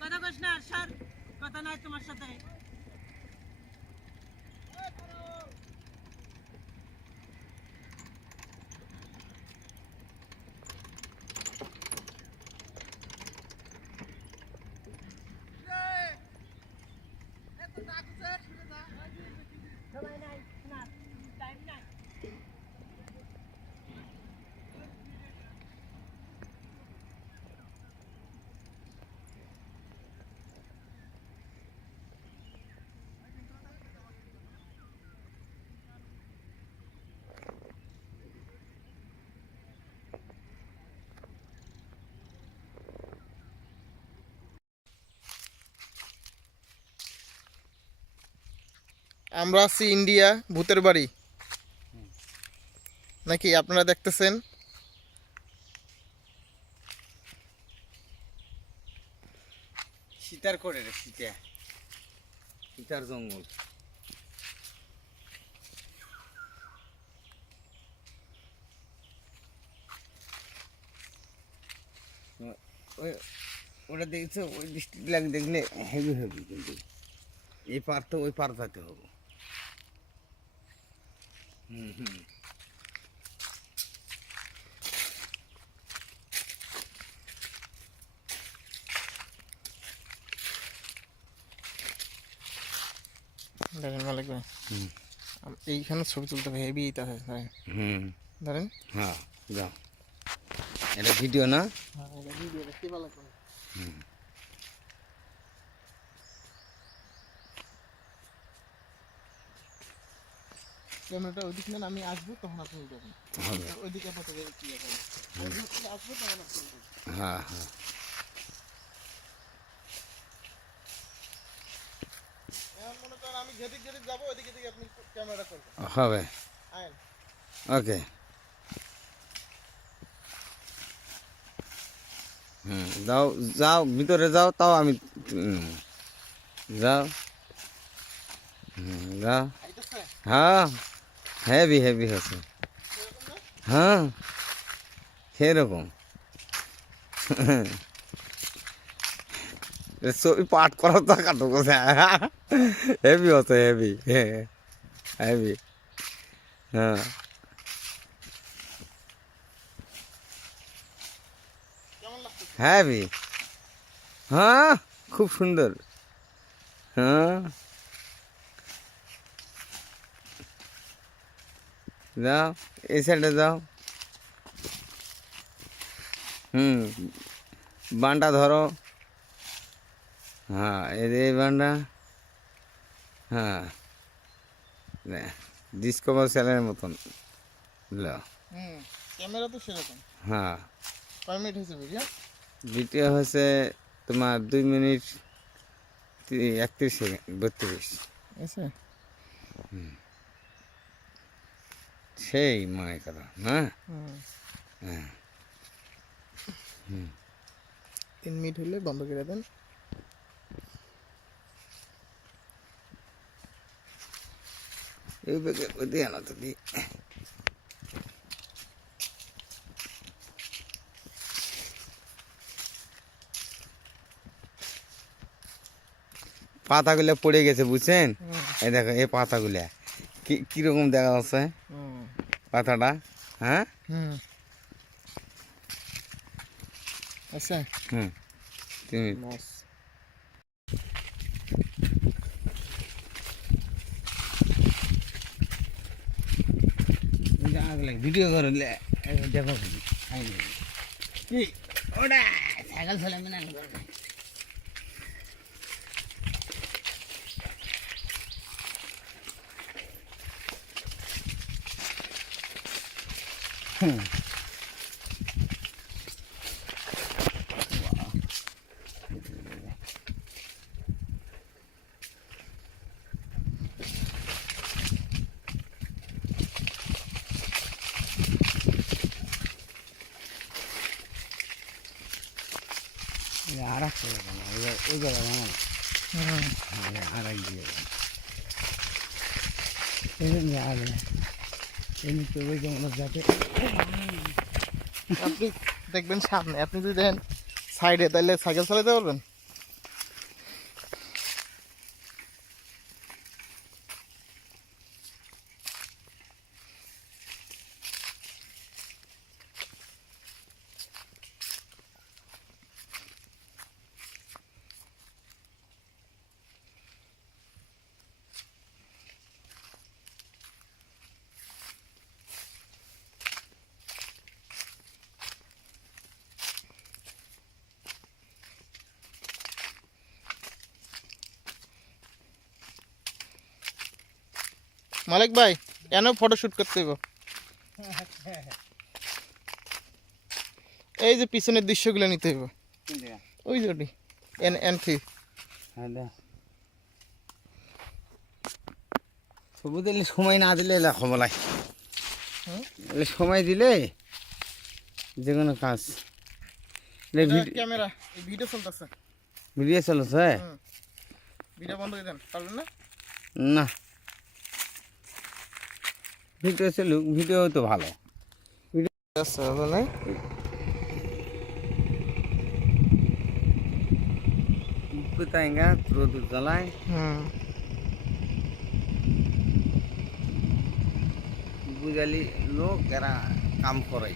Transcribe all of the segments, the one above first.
কথা কইস না স্যার, কথা নাই তোমার সাথে। আমরা আছি ইন্ডিয়া ভূতের বাড়ি নাকি আপনারা দেখতেছেন। সীতার করে রে, সীতার জঙ্গল। ওটা দেখছো, ওই ডিস্ট্রিক্ট লাগ দেখলে হেভি হেভি, কিন্তু এই পার তো ওই পার যেতে হবে। হুম দেখেন মালিক ভাই, এইখানে ছবি তুলতে হবে, হেভি এটা হয় ধরেন। হ্যাঁ যাও, এটা ভিডিও না? ক্যামেরাটা ওইদিক নেন, আমি আসবো তখন আপনি যাবেন ওইদিকে। আসবো তখন আপনি। হ্যাঁ হ্যাঁ মনে করেন আমি যেদিক যেদিক যাবো ওইদিকে দিকে আপনি ক্যামেরাটা করবেন। হবে, আইন ওকে। যাও যাও, ভিতরে যাও, তাও আমি যাও। যাও। হ্যাঁ হেভি হেভি হচ্ছে। হ্যাঁ সেরকম ছবি পাঠ করা তো কাটো হেভি হচ্ছে, হেভি হেভি। হ্যাঁ হেভি, হ্যাঁ খুব সুন্দর। হ্যাঁ যাও, এই সাইডে যাও। বানটা ধরো। হ্যাঁ এই বানটা। হ্যাঁ ডিসকভার চ্যানেলের মতন। ক্যামেরা তো সেরকম। হ্যাঁ কয় মিনিট হয়েছে ভিডিও? ভিডিও হয়েছে তোমার 2 মিনিট 31 সেকেন্ড 32। সেই মনে করো না। হ্যাঁ 3 মিনিট হলে বন্ধ করে দেন। এই বেগে ওই দিয়ে আনো তো দি। পাতাগুলো পড়ে গেছে বুঝছেন? এই দেখো এই পাতাগুলা কিরকম দেখা যাচ্ছে পাতাটা। হ্যাঁ আচ্ছা তুমি ভিডিও করলে দেখো কি ওটা সাইকেল চলে না। আর একটা ওই জায়গা আর এক দিয়ে আপনি দেখবেন সামনে, আপনি যদি দেখেন সাইডে, তাহলে সাইকেল চালাতে পারবেন। মালিক ভাই, কেন ফটো শুট করতে হইব? এই যে পিছনের দৃশ্যগুলো নিতে হইব, ওই যে ওটি এন্ট্রি। তবু দিলে সময় না দিলে এরকম লাগে, সময় দিলে যে কোনো কাজ। ক্যামেরা ভিডিও চলতেছে, ভিডিও চলছে, ভিডিও বন্ধ করে দেন, পারবেন না? না ভিডিও চলুক, ভিডিও তো ভালো। আচ্ছা বলে কোথায়গা রোদ জ্বালায়, বুঝালি লোক এরা কাম করে।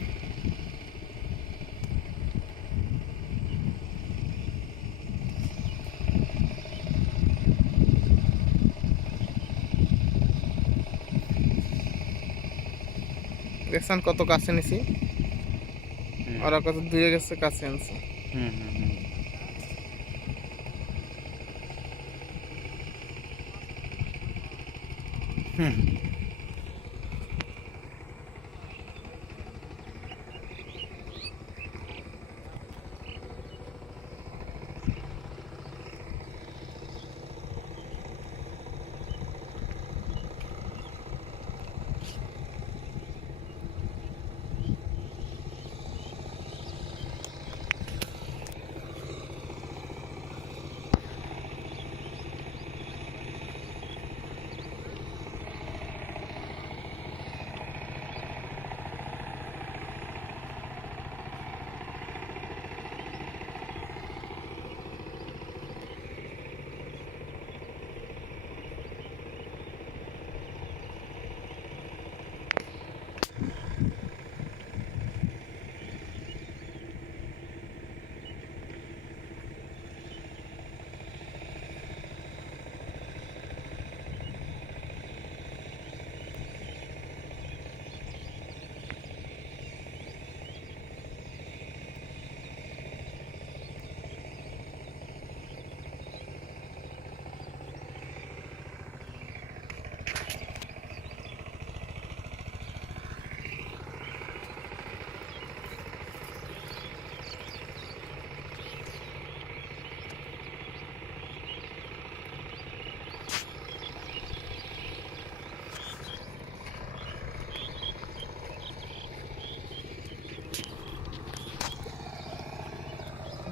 দেখছেন কত কাছে নিছি, ওরা কত দূরে গেছে, কাছে আনছে।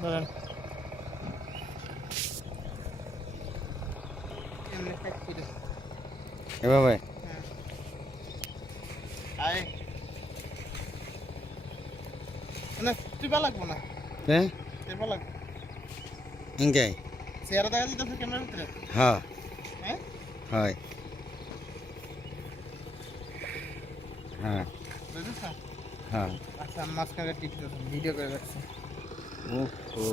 ধরেন এভাবে টিপা লাগবো না, হ্যাঁ টিপা লাগবে। ইনকে চেহারা দেখা যেতেছে ক্যামেরার ভিতরে। হ্যাঁ হ্যাঁ হয় হ্যাঁ বুঝেছ? হ্যাঁ। আচ্ছা, মাঝখানে টিপতেছেন, ভিডিও করে রাখছি। ওহো